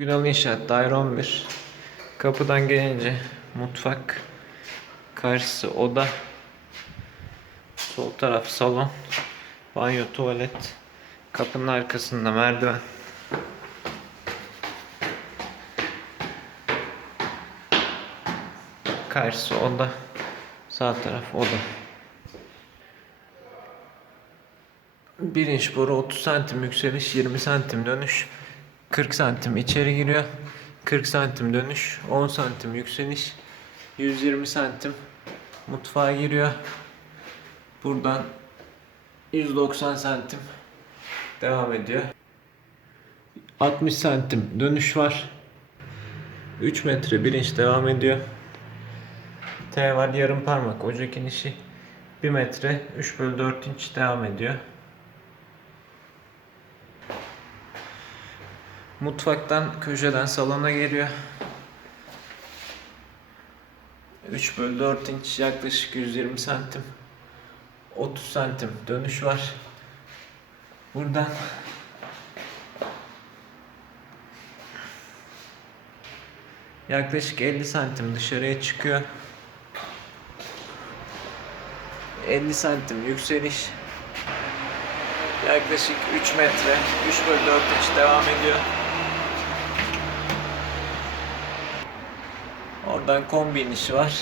Günal İnşaat daire 11. Kapıdan gelince mutfak, karşısı oda, sol taraf salon, banyo, tuvalet, kapının arkasında merdiven. Karşısı oda, sağ taraf oda. 1 inç boru 30 santim yükseliş 20 santim dönüş 40 santim içeri giriyor. 40 santim dönüş 10 santim yükseliş 120 santim mutfağa giriyor. Buradan 190 santim devam ediyor. 60 santim dönüş var. 3 metre 1 inç devam ediyor. T var yarım parmak ocak inişi. 1 metre 3 bölü 4 inç devam ediyor Mutfaktan köşeden salona geliyor. 3 bölü 4 inç yaklaşık 120 santim. 30 santim dönüş var. Buradan yaklaşık 50 santim dışarıya çıkıyor. 50 santim yükseliş. Yaklaşık 3 metre, 3 bölü 4 inç devam ediyor. Oradan kombi inişi var.